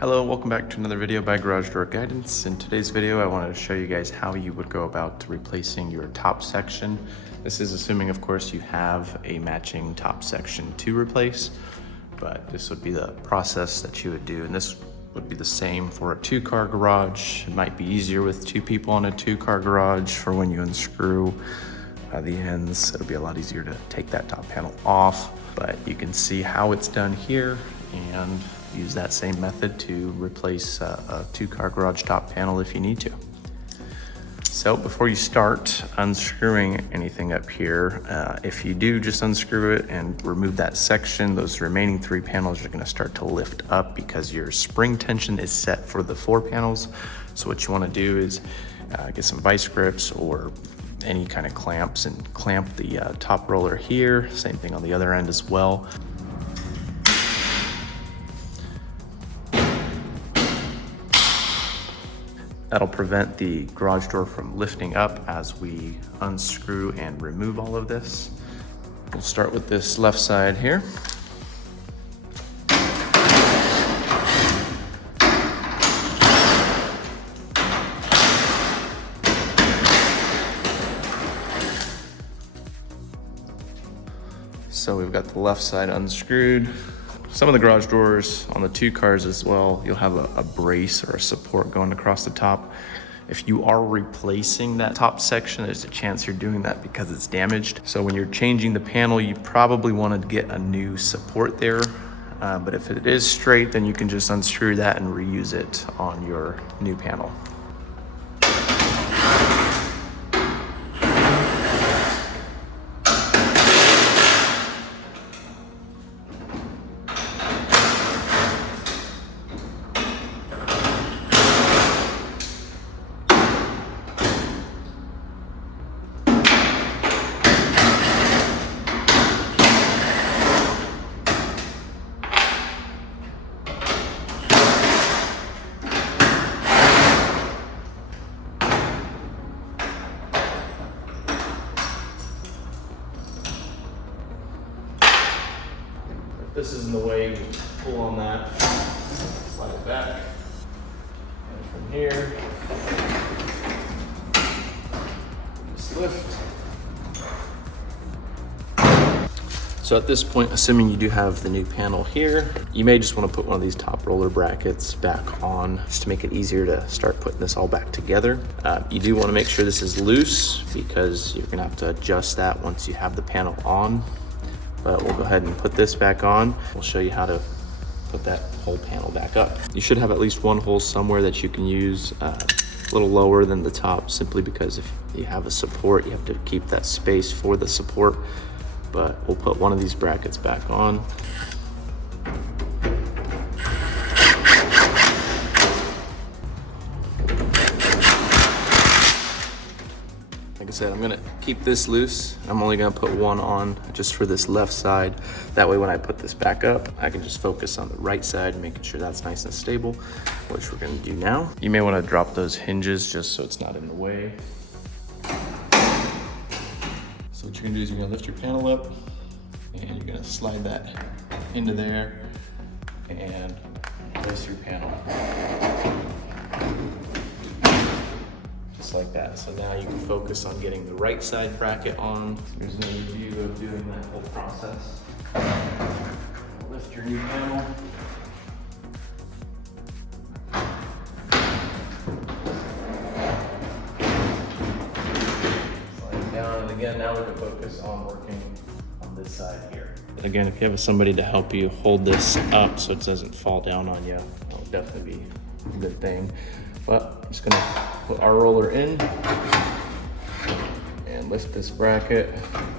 Hello, welcome back to another video by Garage Door Guidance. In today's video, I wanted to show you guys how you would go about replacing your top section. This is assuming, of course, you have a matching top section to replace, but this would be the process that you would do. And this would be the same for a 2-car garage. It might be easier with 2 people on a 2-car garage for when you unscrew the ends. It'll be a lot easier to take that top panel off, but you can see how it's done here and use that same method to replace a 2-car garage top panel if you need to. So before you start unscrewing anything up here, if you do just unscrew it and remove that section, those remaining 3 panels are going to start to lift up because your spring tension is set for the 4 panels. So what you want to do is get some vice grips or any kind of clamps and clamp the top roller here. Same thing on the other end as well. That'll prevent the garage door from lifting up as we unscrew and remove all of this. We'll start with this left side here. So we've got the left side unscrewed. Some of the garage doors on the 2 cars as well, you'll have a brace or a support going across the top. If you are replacing that top section, there's a chance you're doing that because it's damaged. So when you're changing the panel, you probably want to get a new support there. But if it is straight, then you can just unscrew that and reuse it on your new panel. This is in the way, you pull on that, slide it back, and from here, just lift. So at this point, assuming you do have the new panel here, you may just want to put one of these top roller brackets back on just to make it easier to start putting this all back together. You do want to make sure this is loose because you're going to have to adjust that once you have the panel on. But we'll go ahead and put this back on. We'll show you how to put that whole panel back up. You should have at least one hole somewhere that you can use a little lower than the top, simply because if you have a support, you have to keep that space for the support. But we'll put one of these brackets back on. Like I said, I'm gonna keep this loose. I'm only gonna put one on just for this left side. That way when I put this back up, I can just focus on the right side, making sure that's nice and stable, which we're gonna do now. You may wanna drop those hinges just so it's not in the way. So what you're gonna do is you're gonna lift your panel up and you're gonna slide that into there and place your panel. Just like that. So now you can focus on getting the right side bracket on. Here's another view of doing that whole process. Lift your new panel. Slide it down, and again, now we can focus on working on this side here. Again, if you have somebody to help you hold this up so it doesn't fall down on you, that'll definitely be a good thing. But I'm just gonna put our roller in and lift this bracket.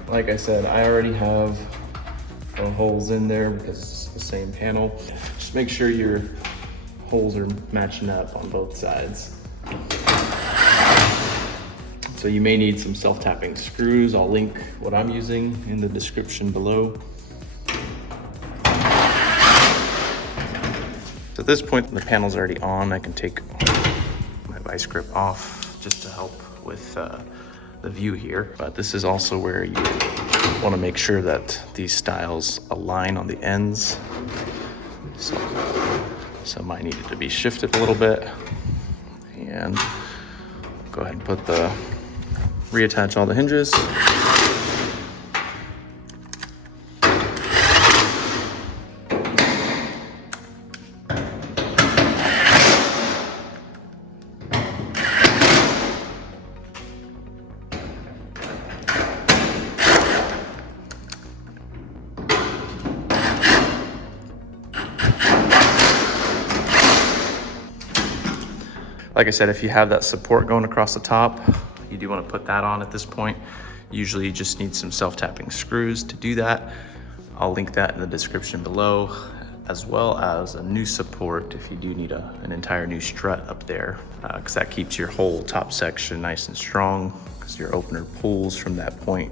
Like I said, I already have the holes in there because it's the same panel. Just make sure your holes are matching up on both sides. So you may need some self-tapping screws. I'll link what I'm using in the description below. So at this point, the panel's already on. I can take my vice grip off just to help with the view here. But this is also where you want to make sure that these stiles align on the ends. So So mine needed to be shifted a little bit. And go ahead and reattach all the hinges. Like I said, if you have that support going across the top, you do want to put that on at this point. Usually you just need some self-tapping screws to do that. I'll link that in the description below, as well as a new support if you do need an entire new strut up there, because that keeps your whole top section nice and strong, because your opener pulls from that point,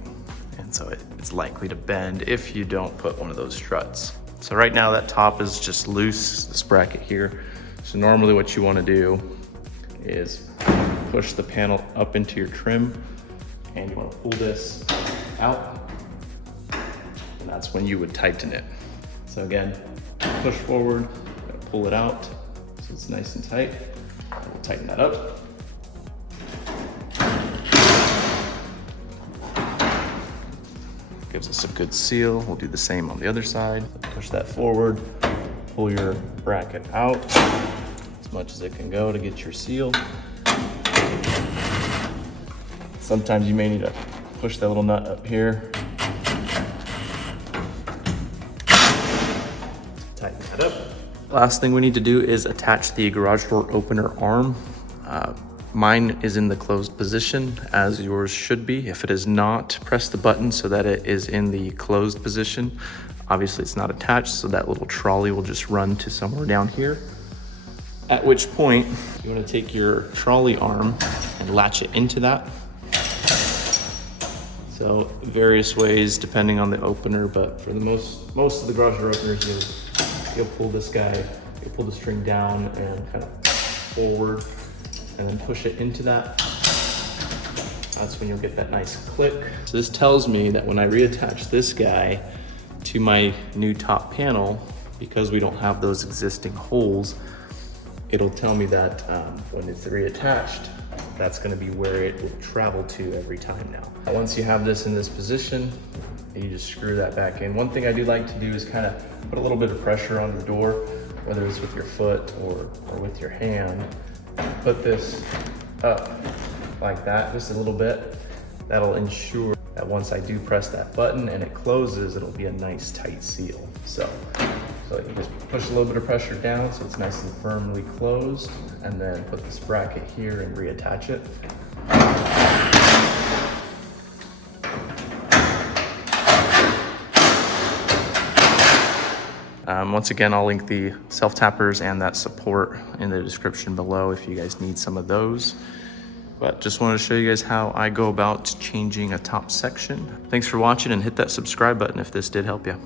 and so it's likely to bend if you don't put one of those struts. So right now that top is just loose, this bracket here. So normally what you want to do is push the panel up into your trim, and you want to pull this out, and that's when you would tighten it. So again, push forward, pull it out so it's nice and tight. We'll tighten that up. Gives us a good seal. We'll do the same on the other side. Push that forward, pull your bracket out as much as it can go to get your seal. Sometimes you may need to push that little nut up here. Tighten that up. Last thing we need to do is attach the garage door opener arm. Mine is in the closed position, as yours should be. If it is not, press the button so that it is in the closed position. Obviously it's not attached, so that little trolley will just run to somewhere down here. At which point, you want to take your trolley arm and latch it into that. So various ways depending on the opener, but for the most of the garage door openers, you'll pull this guy, you'll pull the string down and kind of forward and then push it into that. That's when you'll get that nice click. So this tells me that when I reattach this guy to my new top panel, because we don't have those existing holes, it'll tell me that when it's reattached, that's gonna be where it will travel to every time now. Once you have this in this position, you just screw that back in. One thing I do like to do is kind of put a little bit of pressure on the door, whether it's with your foot or with your hand. Put this up like that, just a little bit. That'll ensure that once I do press that button and it closes, it'll be a nice tight seal. So you just push a little bit of pressure down so it's nice and firmly closed, and then put this bracket here and reattach it. Once again, I'll link the self-tappers and that support in the description below if you guys need some of those. But just wanted to show you guys how I go about changing a top section. Thanks for watching, and hit that subscribe button if this did help you.